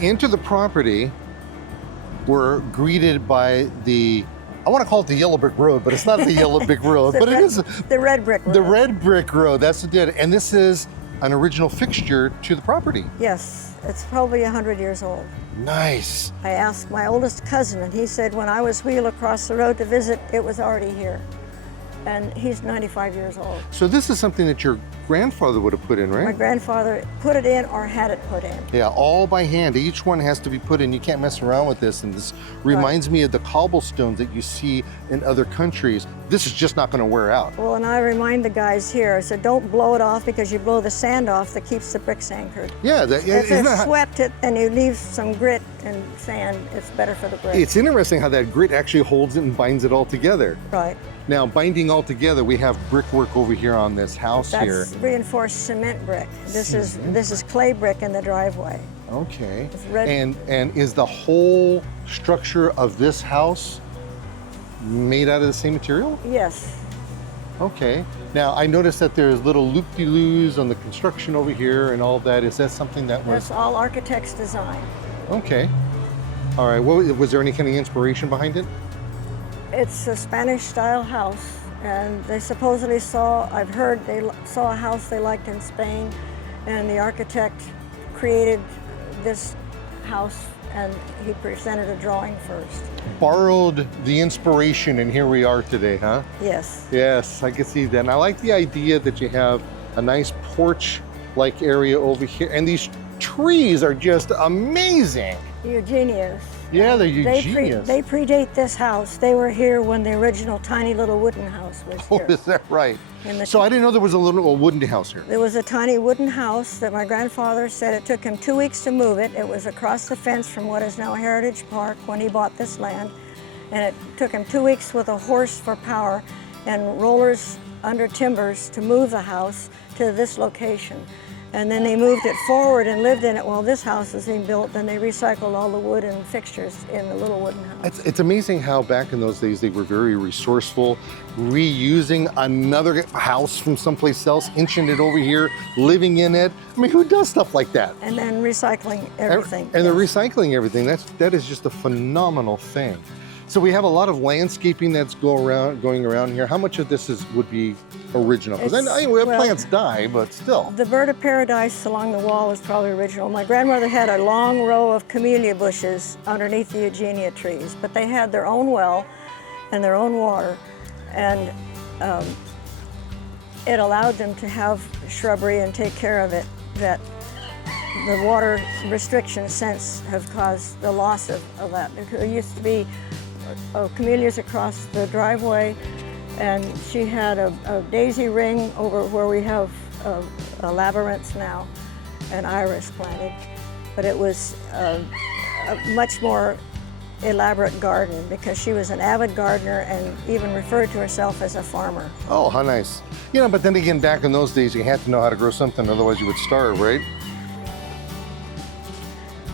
we enter the property, we're greeted by the, I want to call it the yellow brick road, but it's not the yellow brick road, but it is the red brick road. The red brick road, that's what did it. And this is an original fixture to the property. Yes, it's probably 100 years old. Nice. I asked my oldest cousin, and he said when I was wheel across the road to visit, it was already here. And he's 95 years old. So this is something that your grandfather would have put in, right? My grandfather put it in or had it put in. Yeah, all by hand. Each one has to be put in. You can't mess around with this. And this reminds me of the cobblestones that you see in other countries. This is just not going to wear out. Well, and I remind the guys here, I said, don't blow it off because you blow the sand off that keeps the bricks anchored. Yeah, If it's swept it and you leave some grit and sand, it's better for the bricks. It's interesting how that grit actually holds it and binds it all together. Right. Now, binding all together, we have brickwork over here on this house here. That's reinforced cement brick. This is clay brick in the driveway. Okay. It's red. And is the whole structure of this house made out of the same material? Yes. Okay. Now, I noticed that there's little loop-de-loos on the construction over here and all of that. Is that something that was... That's all architect's design. Okay. All right. Was there any kind of inspiration behind it? It's a Spanish-style house, and they supposedly I've heard they saw a house they liked in Spain, and the architect created this house, and he presented a drawing first. Borrowed the inspiration, and here we are today, huh? Yes. Yes, I can see that. And I like the idea that you have a nice porch-like area over here, and these trees are just amazing. Eugenias. Yeah, they're Eugenias. They predate this house. They were here when the original tiny little wooden house was here. Oh, is that right? So I didn't know there was a little wooden house here. There was a tiny wooden house that my grandfather said it took him 2 weeks to move it. It was across the fence from what is now Heritage Park when he bought this land. And it took him 2 weeks with a horse for power and rollers under timbers to move the house to this location. And then they moved it forward and lived in it while this house was being built. Then they recycled all the wood and fixtures in the little wooden house. It's amazing how back in those days they were very resourceful, reusing another house from someplace else, inching it over here, living in it. I mean, who does stuff like that? And then recycling everything. And they're recycling everything. That is just a phenomenal thing. So we have a lot of landscaping that's going around here. How much of this would be original? Because I know plants die, but still. The bird of paradise along the wall is probably original. My grandmother had a long row of camellia bushes underneath the Eugenia trees, but they had their own well and their own water, and it allowed them to have shrubbery and take care of it. That the water restrictions since have caused the loss of that. There used to be camellias across the driveway, and she had a daisy ring over where we have a labyrinth now, an iris planted, but it was a much more elaborate garden because she was an avid gardener and even referred to herself as a farmer. Oh, how nice. You know, but then again, back in those days, you had to know how to grow something, otherwise you would starve, right?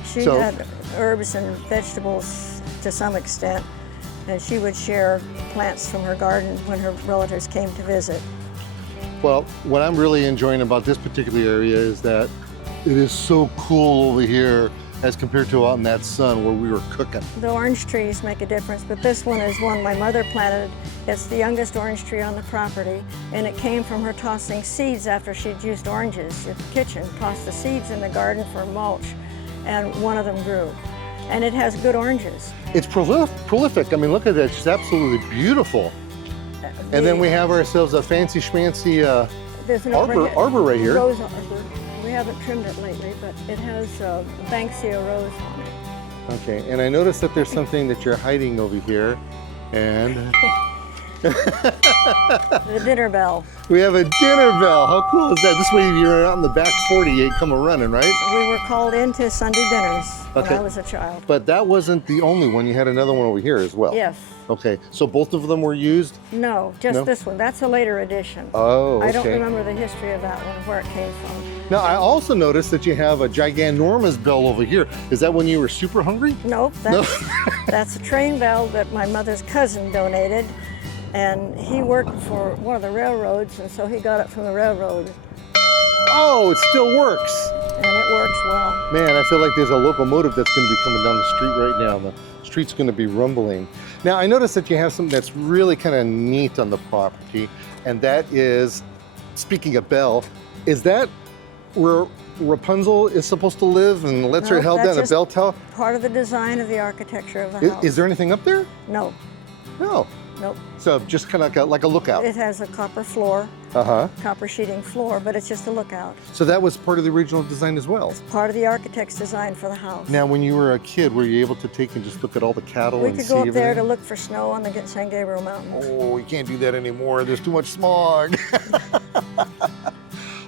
She had herbs and vegetables to some extent, and she would share plants from her garden when her relatives came to visit. Well, what I'm really enjoying about this particular area is that it is so cool over here as compared to out in that sun where we were cooking. The orange trees make a difference, but this one is one my mother planted. It's the youngest orange tree on the property, and it came from her tossing seeds after she'd used oranges in the kitchen, tossed the seeds in the garden for mulch, and one of them grew. And it has good oranges. It's prolific. I mean, look at that. It's absolutely beautiful. And then we have ourselves a fancy schmancy arbor right here. Rose arbor. We haven't trimmed it lately, but it has Banksia rose on it. Okay, and I noticed that there's something that you're hiding over here, and... The dinner bell. We have a dinner bell. How cool is that? This way you're out in the back 40, you come a-running, right? We were called into Sunday dinners when I was a child. But that wasn't the only one. You had another one over here as well. Yes. Okay, so both of them were used? No, just this one. That's a later edition. Oh, okay. I don't remember the history of that one, where it came from. Now, I also noticed that you have a giganormous bell over here. Is that when you were super hungry? Nope, that's a train bell that my mother's cousin donated. And he worked for one of the railroads, and so he got it from the railroad. Oh, it still works. and it works well. Man, I feel like there's a locomotive that's going to be coming down the street right now. The street's going to be rumbling. Now, I noticed that you have something that's really kind of neat on the property, and that is, speaking of Belle, is that where Rapunzel is supposed to live and lets her held down a bell tower? Part of the design of the architecture of the house. Is there anything up there? No. No. Nope. So just kind of like a lookout. It has a copper floor, copper sheeting floor, but it's just a lookout. So that was part of the original design as well? It's part of the architect's design for the house. Now, when you were a kid, were you able to take and just look at all the cattle and see We could go up there to everything? look for snow on the San Gabriel Mountains. Oh, you can't do that anymore. There's too much smog.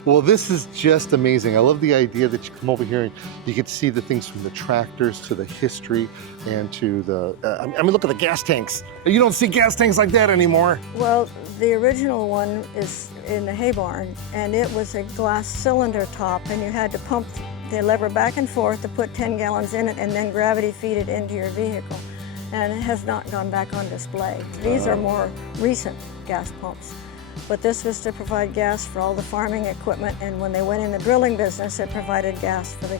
Well, this is just amazing. I love the idea that you come over here and you get to see the things from the tractors to the history and to the, I mean, look at the gas tanks. You don't see gas tanks like that anymore. Well, the original one is in the hay barn, and it was a glass cylinder top, and you had to pump the lever back and forth to put 10 gallons in it and then gravity feed it into your vehicle. And it has not gone back on display. These are more recent gas pumps. But this was to provide gas for all the farming equipment, and when they went in the drilling business, it provided gas for the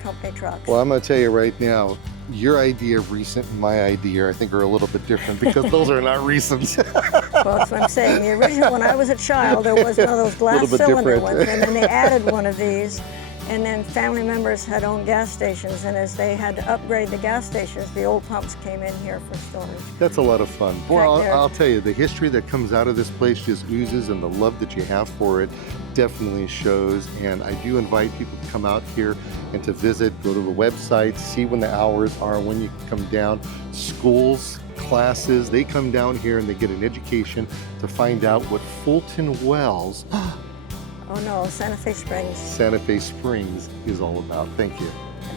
company trucks. Well, I'm gonna tell you right now, your idea of recent and my idea, I think, are a little bit different because those are not recent. Well, that's what I'm saying. The original, when I was a child, there was one of those glass cylinder ones, and then they added one of these, and then family members had owned gas stations, and as they had to upgrade the gas stations, the old pumps came in here for storage. That's a lot of fun. Well, I'll tell you, the history that comes out of this place just oozes, and the love that you have for it definitely shows. And I do invite people to come out here and to visit, go to the website, see when the hours are, when you can come down. Schools, classes, they come down here and they get an education to find out what Fulton Wells, Oh no, Santa Fe Springs. Santa Fe Springs is all about. Thank you.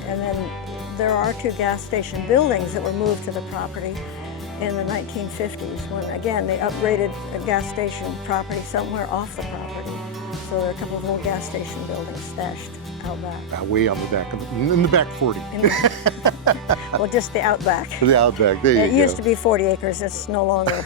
And then there are 2 gas station buildings that were moved to the property in the 1950s when, again, they upgraded a gas station property somewhere off the property. So there are a couple of old gas station buildings stashed out back. Way on the back, in the back 40. Well, just the outback. The outback, there you go. It used to be 40 acres, it's no longer.